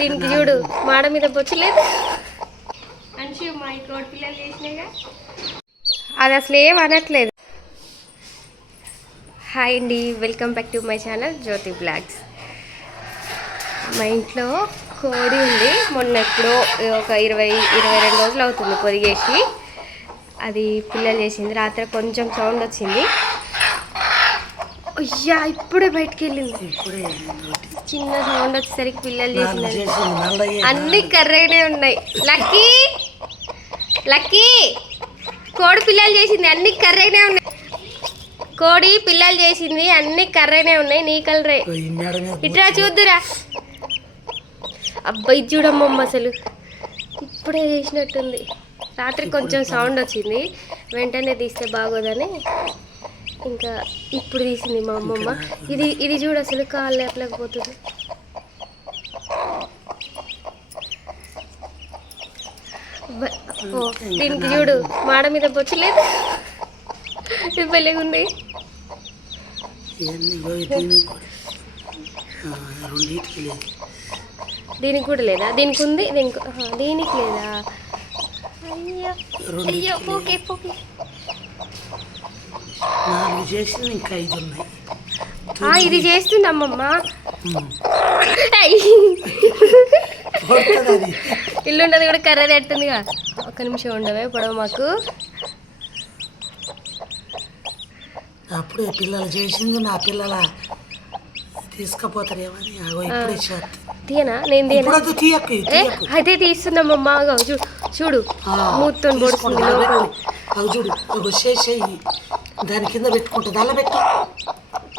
దీనికి చూడు మాడ మీద బొచ్చలేదు మంచి మా కోడి పిల్లలు చేసినాయిగా అది అసలు ఏం అనట్లేదు. హాయ్ అండి, welcome back to my channel Jyothi blogs. మా ఇంట్లో కోడి ఉంది. మొన్న ఎప్పుడో ఒక 22 రోజులు అవుతుంది పొదిగేసి. అది పిల్లలు చేసింది. రాత్రి కొంచెం సౌండ్ వచ్చింది. అయ్యా ఇప్పుడే బయటికి వెళ్ళింది. చిన్న సౌండ్ వచ్చేసరికి పిల్లలు చేసింది. అన్ని కర్రగానే ఉన్నాయి. లక్కీ లక్కీ కోడి పిల్లలు చేసింది. అన్ని కర్రగానే ఉన్నాయి. కోడి పిల్లలు చేసింది. అన్ని కర్రగానే ఉన్నాయి. నీ కలరే. ఇట్లా చూద్దురా. అబ్బాయి చూడమ్మమ్మ, అసలు ఇప్పుడే చేసినట్టుంది. రాత్రి కొంచెం సౌండ్ వచ్చింది, వెంటనే తీస్తే బాగోదని ఇంకా ఇప్పుడు తీసింది మా అమ్మమ్మ. ఇది చూడు, అసలు కాళ్ళు లేపలేకపోతుంది. దీనికి చూడు మాడ మీద బొచ్చలేదు. భలేగుంది. దీనికి కూడా లేదా? దీనికి ఉంది, దీనికి లేదా? అయ్యో అయ్యో పోకే పోకే. ఇది చేస్తుంది అమ్మమ్మ. ఇల్లు ఉండదు కూడా కర్ర తట్టుందిగా. ఒక్క నిమిషం ఉండవే పొడవు మాకు. అప్పుడే పిల్లలు చేసింది, నా పిల్లల తీసుకుపోతారేమని తీయనా? నేను అయితే తీస్తున్నామమ్మ. చూడు మూతో పొడుస్తుంది. దాని కింద పెట్టుకుంటుంది. అలా పెట్టు.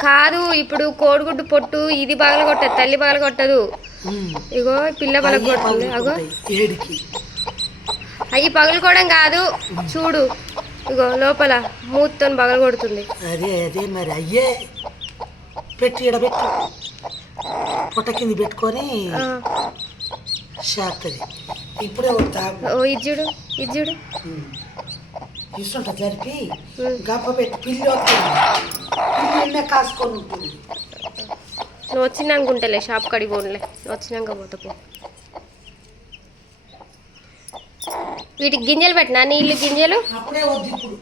కాదు, ఇప్పుడు కోడిగుడ్డు పొట్టు ఇది పగల కొట్టదు, తల్లి పగల కొట్టదు. ఇగో పిల్ల పగల కొడుతుంది. అగో ఏడికి అవి పగలుకోవడం కాదు, చూడు ఇగో లోపల మూతో పగల కొడుతుంది. అదే మరి అయ్యే పెట్టి ఇడబెట్టు. పొట్ట కింద పెట్టుకొని చేస్తుంది. ఇప్పుడే ఇది చూడు, ఇది చూడు. ఇస్తుంట జరిపి గప్ప పెట్టి పిల్లి కాసుకొని ఉంటుంది. నువ్వు వచ్చినాక ఉంటలే, షాప్ కడిగి పోన్లే. వచ్చినాక పోతపో. వీటికి గింజలు పెట్టినా, నీళ్ళు గింజలు అప్పుడే వద్దు. ఇప్పుడు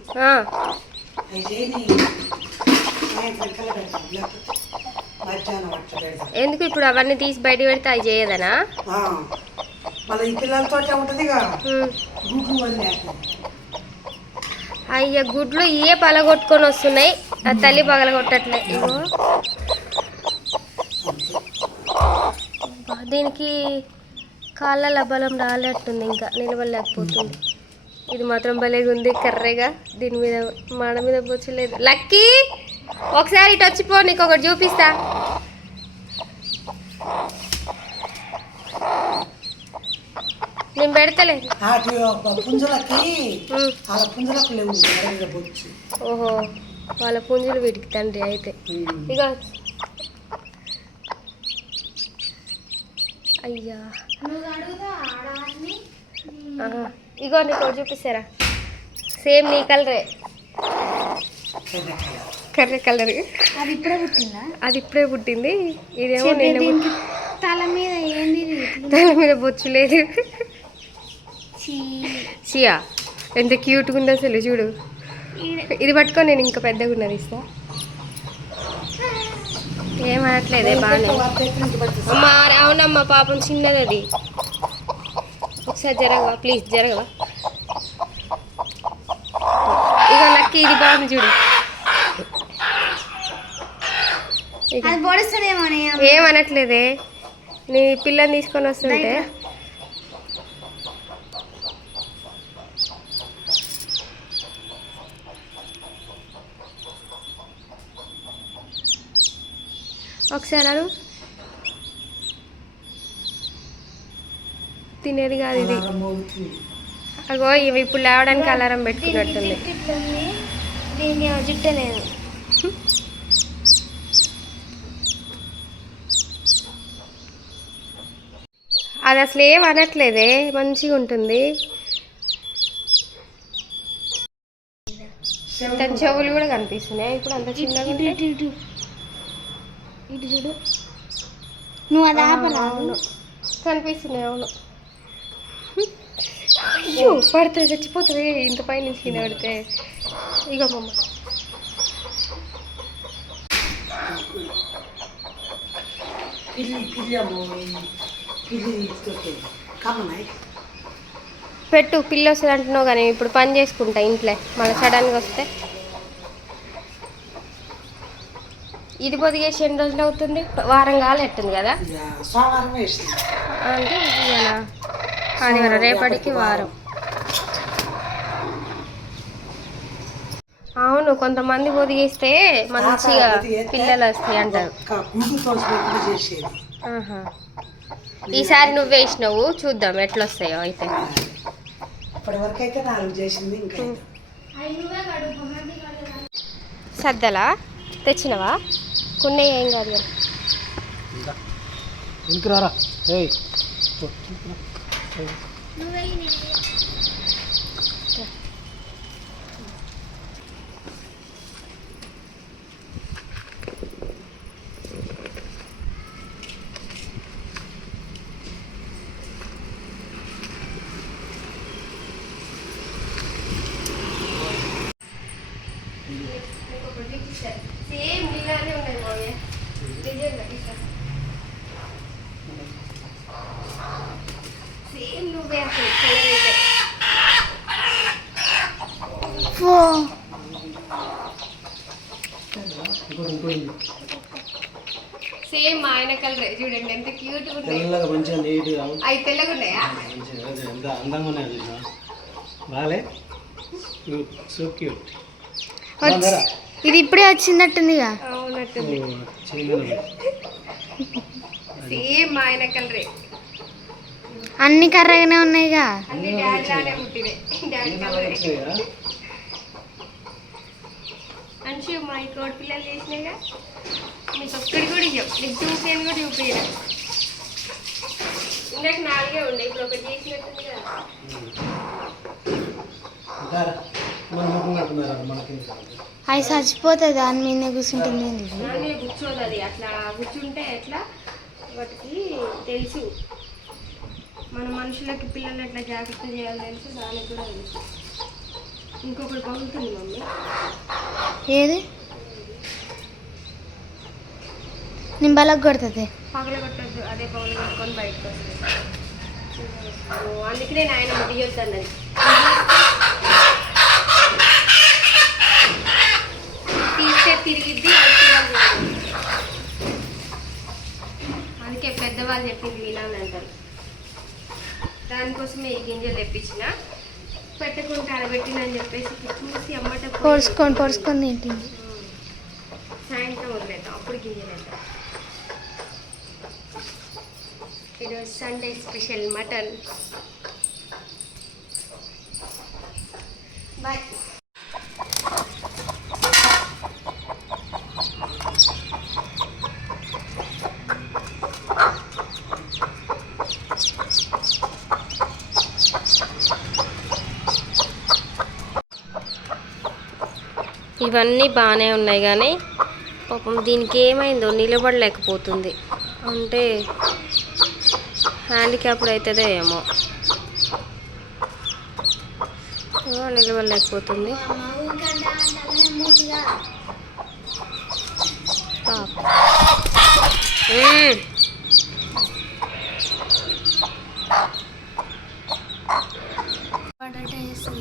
ఎందుకు ఇప్పుడు అవన్నీ తీసి బయట పెడితే అవి చేయదనా? ఈ పిల్లలతో ఉంటుంది. అయ్యా గుడ్లు ఇవే పగలగొట్టుకొని వస్తున్నాయి, ఆ తల్లి పగలగొట్టట్లే. ఇగో దీనికి కాళ్ళ బలం రాలేట్టుంది, ఇంకా నిలబడలేకపోతుంది. ఇది మాత్రం భలేగా ఉంది కర్రేగా. దీని మీద మాడ మీద బొచ్చలేదు. లక్కీ ఒకసారి ఇటు వచ్చిపో, నీకు ఒకటి చూపిస్తా. నేను పెడతలే. ఓహో, వాళ్ళ పుంజులు వీటికి తండ్రి అయితే. ఇక అయ్యా ఇగో నీకు చూపిస్తారా? సేమ్ నీ కలరే, కర్ర కలర్. అది ఇప్పుడే పుట్టింది. ఇదేమో నేను తల మీద బొచ్చు లేదు. షియా ఎంత క్యూట్గా ఉందో అసలు. చూడు, ఇది పట్టుకొని నేను ఇంకా పెద్దగా ఉన్నది ఇస్తా. ఏమనట్లేదే, బాగానే. అమ్మ అవునమ్మా, పాపం చిన్నది అది. ఒకసారి జరగవా ప్లీజ్, జరగవా. ఇక లక్కీ ఇది బాగుంది చూడు. ఏమనట్లేదే, నీ పిల్లని తీసుకొని వస్తుంటే. ఒకసారి అను. తినేది కాదు ఇది. అగో ఇవి ఇప్పుడు లేవడానికి అలారం పెట్టుకున్నట్టుంది. జుట్టలేదు. అది అసలు ఏం అనట్లేదే, మంచిగా ఉంటుంది. తన చెవులు కూడా కనిపిస్తున్నాయి ఇప్పుడు, అంత చిన్నగా. ఇటు చూడు, నువ్వు అది ఆపరా? కనిపిస్తున్నాయి అవును. అయ్యో పడితే చచ్చిపోతుంది ఇంత పై నుంచి కింద పడితే. ఇగో మమ్మ పిల్లి అమ్మో పిల్లి కమ్మనాయి. పెట్టు పిల్లి వస్తుంది అంటున్నావు కానీ ఇప్పుడు పని చేసుకుంటా ఇంట్లో మళ్ళీ సడన్గా వస్తే. ఇది పొదిగేసి ఎన్ని రోజులు అవుతుంది? వారం కాలెట్టుంది కదా. సోమవారం వేసింది అంటే ఇవాళ ఆదివారం, రేపటికి వారం. అవును కొంతమంది పొదిగేస్తే మంచిగా పిల్లలు వస్తాయి అంటారు. గుడ్డు తోసినప్పుడు చేసేది. ఆహా. ఈసారి నువ్వు వేసినావు చూద్దాం ఎట్లా వస్తాయో అయితే. ఇప్పటి వరకు అయితే 4 చేసింది. ఇంకా సద్దలా తెచ్చినవా? కొన్ని ఏం కాదు కదా. సేమ్ ఇలానే ఉన్నాయి మావయ్య. సేమ్ నువ్వే అసలు కలర్ అయితే. సేమ్ మా ఆయన కలరే చూడండి ఎంత క్యూట్ ఉన్నాయి. అవి తెల్లగా ఉన్నాయా? ఇది ఇప్పుడే వచ్చిందట్టుందిగా. అవునట్టుంది. సేమ్ మా ఆయన కలరే. అన్ని కర్రగానే ఉన్నాయిగా. అన్ని డాడీ రానే పుట్టినే డాడీ కలరే. అంశు మా ఈ కోడి పిల్లలు చేసినాయిగా. మీకు ఒక్కడి కూడా ఇవ్వం. నీకు చూసాను కూడా చూపించడం. ఇందాక 4 ఉండే ఇప్పుడు ఒకటి చేసినట్టుంది కదా. అవి చచ్చిపోతుంది దాని మీద కూర్చుంటుంది. దాని మీద కూర్చోదు అది. అట్లా కూర్చుంటే ఎట్లా వాటికి తెలుసు. మన మనుషులకి పిల్లలు ఎట్లా జాగ్రత్త చేయాలో తెలుసు. దానికి కూడా తెలుసు. ఇంకొకటి పగులుతుంది మమ్మీ. ఏది నింబలకు కొడుతుంది. పగల కొట్టద్దు. అదే పగలు కొట్టుకొని బయటకు వస్తుంది. అందుకే నేను ఆయన తీయొద్దు అన్నది. తీస్తే తిరిగిద్ది. అందుకే పెద్దవాళ్ళు చెప్పింది వినాలని అంటారు. దానికోసమే ఈ గింజలు తెప్పించిన. పెట్టకుండా ఆడబెట్టినని చెప్పేసి చూసి అమ్మట పొడుచుకొని తింటుంది. సాయంత్రం వదిలేద్దాం అప్పుడు గింజలు వేద్దాం. ఈరోజు సండే స్పెషల్ మటన్. బాయ్. ఇవన్నీ బాగానే ఉన్నాయి కానీ పాపం దీనికి ఏమైందో నిలబడలేకపోతుంది. అంటే హ్యాండిక్యాప్డ్ అవుతుందో ఏమో. నిలబడలేకపోతుంది. పొటాటో వేసి